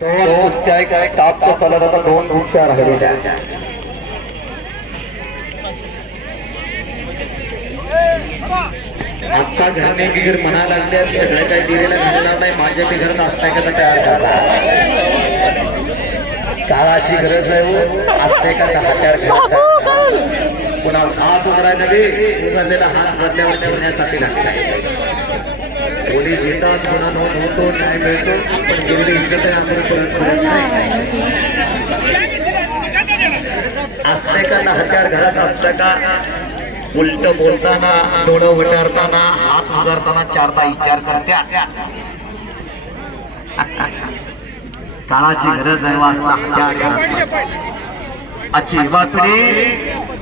दोन कुस्त्या टापच्या चालत आता दोन कुस्त्या राहिलेल्या. आत्ता घरने बिगर म्हणा लागल्यात सगळं काही दिलेलं घालणार नाही माझ्या बिगर असता का तयार करणार काळाची गरज आहे हो. असते का हत्यार घरात? पुन्हा हात उघडाय नव्हे उघडलेला हात बदल्यावर चिरण्यासाठी लागतात पोलीस येतात गुन्हा नोंद होतो न्याय मिळतो पण गेलेली इज्जत आहे आपण परत मिळत नाही. असते का ना हत्यार घरात असतं का उलट बोलताना डोळं वटारताना हात उगारताना चारता विचार करत्या काळाची गरज आहे वाचता हत्यार घरात आजची युवा पिढी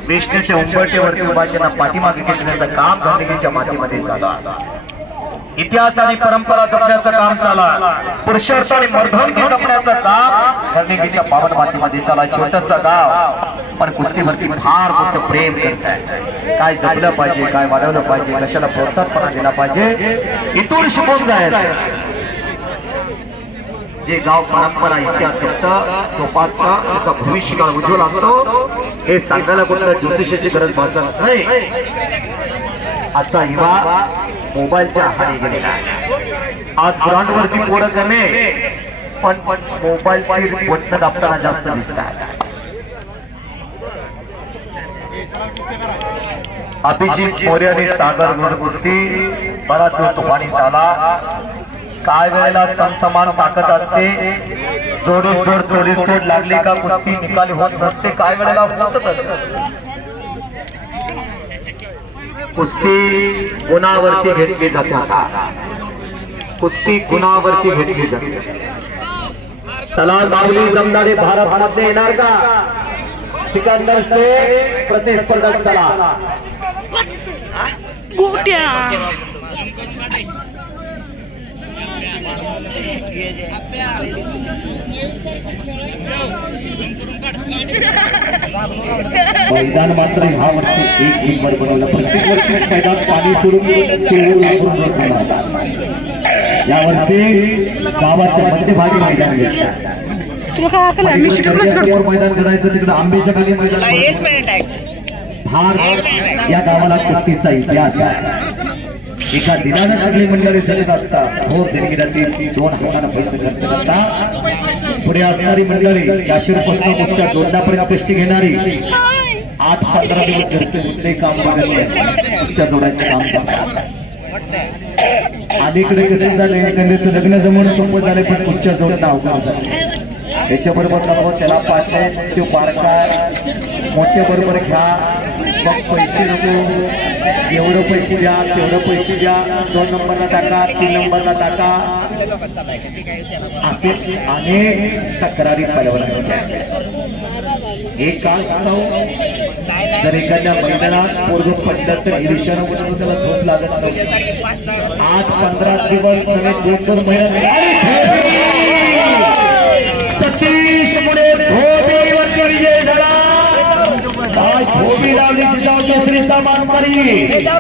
विष्णूच्या उंबरटेवरती उभा त्यांना पाठीमागे टेकण्याचं काम धरणीच्या मातीमध्ये झालं. इतिहास आणि परंपरा जपण्याचं काम चाला पुरुषार्थ आणि मर्धनकी जपण्याचं काम धरणीच्या पावन मातीमध्ये चाला छोटस गाव. पण कुस्तीवरती फार मोठं प्रेम करत काय जपलं पाहिजे काय वाढवलं पाहिजे कशाला प्रोत्साहपणा दिला पाहिजे इथून शिकून जायचं. जे गाव परंपरा इतिहास जपत जोपासतं त्याचा भविष्यकाळ उज्ज्वल असतो हे सांगायला कुठल्या ज्योतिषाची गरज भासत नाही. आजचा युवा मोबाईलच्या हाती गेलेला आज ग्राउंड वरती पोरं कमी पण पण मोबाईलची बटणं दाबताना जास्त दिसतात अभिजित मोरे आणि सागर गुण कुस्ती बराच वेळ तुफानी झाला. काय वेळेला समसमान ताकद असते. जोडीस जोड तोडीस तोड लागली का कुस्ती निकाली होत नसते. काय वेळेला होतच असत. कुस्ती गुणावरती घेतली जाते आता. कुस्ती गुणावरती घेतली जाते. चला माऊली जमदारे भारत मध्ये येणार का? सिकंदर से प्रतिस्पर्धक चला. गोट्या. मैदान मात्र ह्या वर्षी एक नंबर बनवलं. प्रत्येक वर्षी मैदान पाणी सोडून. या वर्षी गावाच्या मध्यभागी मैदान मैदान करायचं तिकडे आंबेच्या खाली मैदान एक. मिनिट या गावाला कुस्तीचा इतिहास आहे. एका दिनानं सगळी मंडळी सगळीत असतात. हो, थोर दिलगिरातील दोन हातानं पैसे खर्च करतात. पुढे असणारी मंडळी याशिरपासून कुस्त्या जोडण्यापर्यंत कष्टी घेणारी आठ पंधरा दिवस घरचे कुठले काम वगैरे कुस्त्या जोडायचं काम करतात अलीकडे कसे झाले त्यांचं लग्न जमवणं सोपं झाले पण कुस्त्या जोडणं अवघड झालं त्याच्याबरोबर नको त्याला पाठले तो पारका मोठ्या बरोबर घ्या. मग पैसे नको. एवढं पैसे द्या तेवढं पैसे द्या. दोन नंबरला टाका तीन नंबरला टाका. असे अनेक तक्रारी पर्यावरणाच्या एक काल जर एखाद्या मैदानात पोरग पडलं तर ईर्ष्यानं म्हणून त्याला झोप लागत नव्हती. आठ पंधरा दिवस नव्हे दोन दोन महिन्यात सतीश मुळे विजय झाला